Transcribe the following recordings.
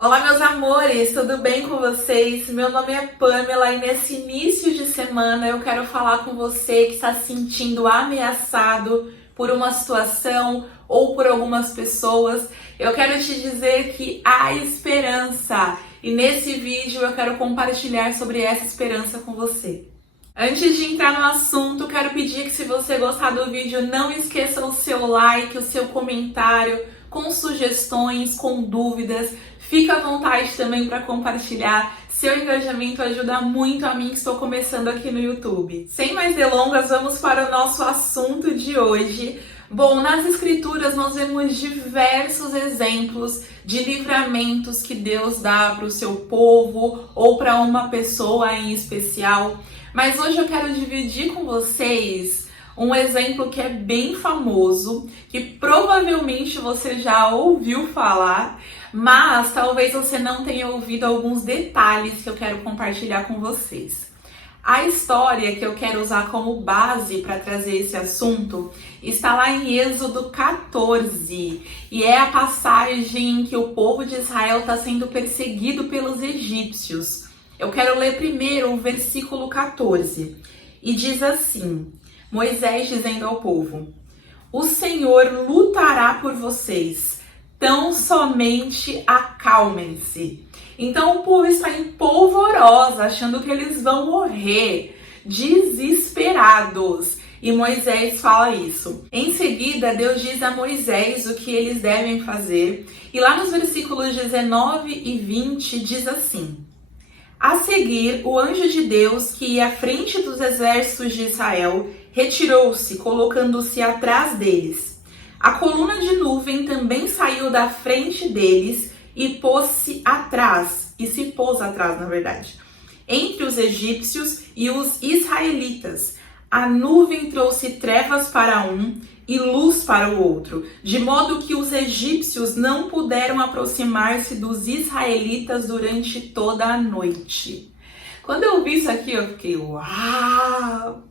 Olá, meus amores, tudo bem com vocês? Meu nome é Pamela e nesse início de semana eu quero falar com você que está se sentindo ameaçado por uma situação ou por algumas pessoas. Eu quero te dizer que há esperança e nesse vídeo eu quero compartilhar sobre essa esperança com você. Antes de entrar no assunto, quero pedir que se você gostar do vídeo, não esqueça o seu like, o seu comentário, com sugestões, com dúvidas. Fica à vontade também para compartilhar. Seu engajamento ajuda muito a mim que estou começando aqui no YouTube. Sem mais delongas, vamos para o nosso assunto de hoje. Bom, nas escrituras nós vemos diversos exemplos de livramentos que Deus dá para o seu povo ou para uma pessoa em especial. Mas hoje eu quero dividir com vocês um exemplo que é bem famoso, que provavelmente você já ouviu falar, mas talvez você não tenha ouvido alguns detalhes que eu quero compartilhar com vocês. A história que eu quero usar como base para trazer esse assunto está lá em Êxodo 14 e é a passagem em que o povo de Israel está sendo perseguido pelos egípcios. Eu quero ler primeiro o versículo 14 e diz assim: Moisés dizendo ao povo: O Senhor lutará por vocês, tão somente acalmem-se. Então o povo está em polvorosa, achando que eles vão morrer, desesperados. E Moisés fala isso. Em seguida, Deus diz a Moisés o que eles devem fazer. E lá nos versículos 19 e 20 diz assim: A seguir, o anjo de Deus, que ia à frente dos exércitos de Israel, retirou-se, colocando-se atrás deles. A coluna de nuvem também saiu da frente deles e pôs-se atrás, na verdade, entre os egípcios e os israelitas. A nuvem trouxe trevas para um e luz para o outro, de modo que os egípcios não puderam aproximar-se dos israelitas durante toda a noite. Quando eu vi isso aqui, eu fiquei, uau!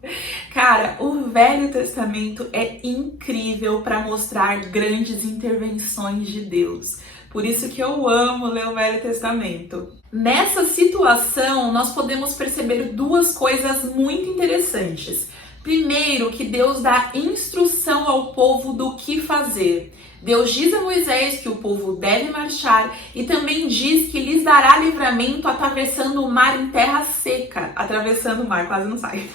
Cara, o Velho Testamento é incrível para mostrar grandes intervenções de Deus. Por isso que eu amo ler o Velho Testamento. Nessa situação, nós podemos perceber duas coisas muito interessantes. Primeiro, que Deus dá instrução ao povo do que fazer. Deus diz a Moisés que o povo deve marchar e também diz que lhes dará livramento atravessando o mar em terra seca. Atravessando o mar, quase não sai.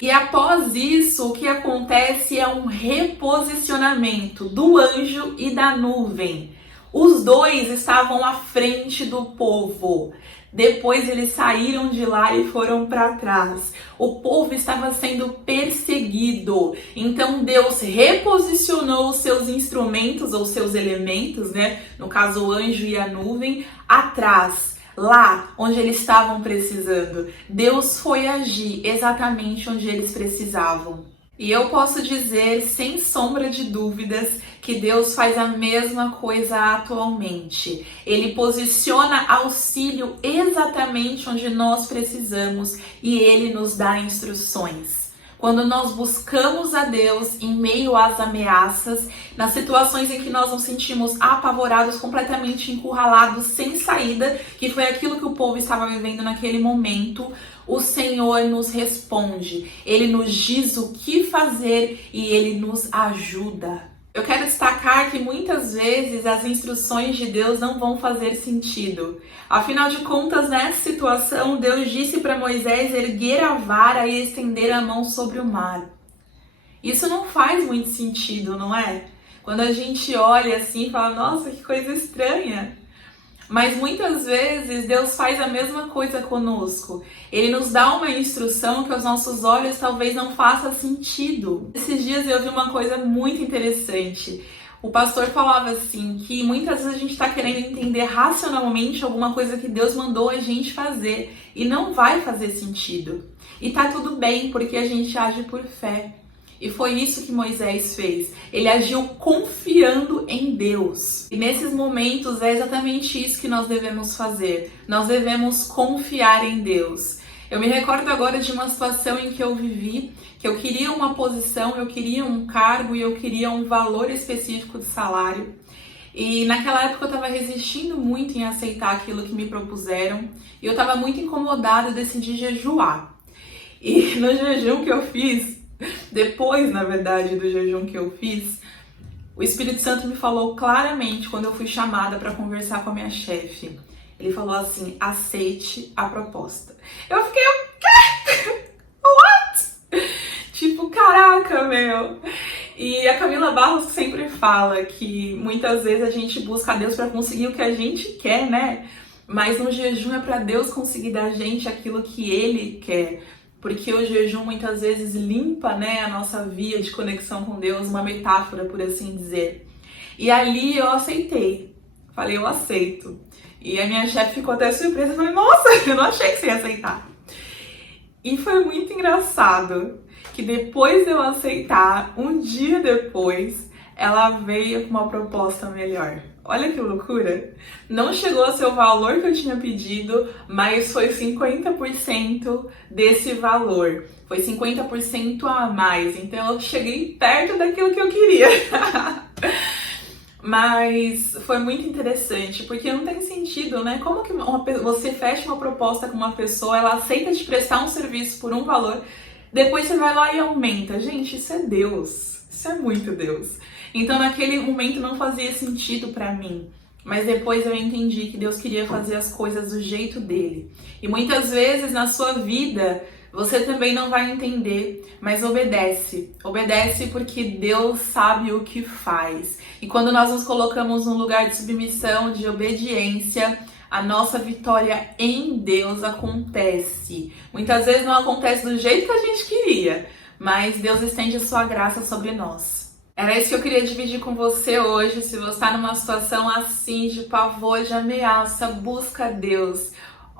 E após isso, o que acontece é um reposicionamento do anjo e da nuvem. Os dois estavam à frente do povo. Depois eles saíram de lá e foram para trás. O povo estava sendo perseguido. Então Deus reposicionou os seus instrumentos ou seus elementos, né? No caso o anjo e a nuvem, atrás, lá onde eles estavam precisando. Deus foi agir exatamente onde eles precisavam. E eu posso dizer, sem sombra de dúvidas, que Deus faz a mesma coisa atualmente. Ele posiciona auxílio exatamente onde nós precisamos e Ele nos dá instruções. Quando nós buscamos a Deus em meio às ameaças, nas situações em que nós nos sentimos apavorados, completamente encurralados, sem saída, que foi aquilo que o povo estava vivendo naquele momento, o Senhor nos responde. Ele nos diz o que fazer e Ele nos ajuda. Eu quero destacar que muitas vezes as instruções de Deus não vão fazer sentido. Afinal de contas, nessa situação, Deus disse para Moisés erguer a vara e estender a mão sobre o mar. Isso não faz muito sentido, não é? Quando a gente olha assim e fala, nossa, que coisa estranha. Mas muitas vezes Deus faz a mesma coisa conosco. Ele nos dá uma instrução que aos nossos olhos talvez não faça sentido. Esses dias eu vi uma coisa muito interessante. O pastor falava assim, que muitas vezes a gente está querendo entender racionalmente alguma coisa que Deus mandou a gente fazer e não vai fazer sentido. E tá tudo bem, porque a gente age por fé. E foi isso que Moisés fez. Ele agiu confiando em Deus. E nesses momentos é exatamente isso que nós devemos fazer. Nós devemos confiar em Deus. Eu me recordo agora de uma situação em que eu vivi, que eu queria uma posição, eu queria um cargo e eu queria um valor específico de salário. E naquela época eu estava resistindo muito em aceitar aquilo que me propuseram e eu estava muito incomodada e decidi jejuar. E no jejum que eu fiz, depois, na verdade, do jejum que eu fiz, o Espírito Santo me falou claramente quando eu fui chamada para conversar com a minha chefe. Ele falou assim: aceite a proposta. Eu fiquei, o quê? What? Tipo, caraca, meu. E a Camila Barros sempre fala que muitas vezes a gente busca a Deus para conseguir o que a gente quer, né? Mas no jejum é para Deus conseguir da gente aquilo que Ele quer. Porque o jejum muitas vezes limpa, né, a nossa via de conexão com Deus, uma metáfora, por assim dizer. E ali eu aceitei. Falei, eu aceito. E a minha chefe ficou até surpresa. Eu falei, nossa, eu não achei que você ia aceitar. E foi muito engraçado que depois de eu aceitar, um dia depois, ela veio com uma proposta melhor. Olha que loucura! Não chegou a ser o valor que eu tinha pedido, mas foi 50% desse valor. Foi 50% a mais. Então eu cheguei perto daquilo que eu queria. Mas foi muito interessante, porque não tem sentido, né? Como que você fecha uma proposta com uma pessoa, ela aceita te prestar um serviço por um valor, depois você vai lá e aumenta. Gente, isso é Deus. Isso é muito Deus. Então naquele momento não fazia sentido pra mim. Mas depois eu entendi que Deus queria fazer as coisas do jeito dele. E muitas vezes na sua vida você também não vai entender, mas obedece. Obedece porque Deus sabe o que faz. E quando nós nos colocamos num lugar de submissão, de obediência, a nossa vitória em Deus acontece. Muitas vezes não acontece do jeito que a gente queria, mas Deus estende a sua graça sobre nós. Era isso que eu queria dividir com você hoje. Se você está numa situação assim, de pavor, de ameaça, busca Deus.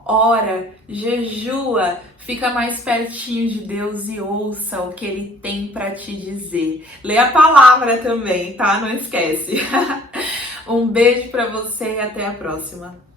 Ora, jejua, fica mais pertinho de Deus e ouça o que Ele tem para te dizer. Lê a palavra também, tá? Não esquece. Um beijo para você e até a próxima.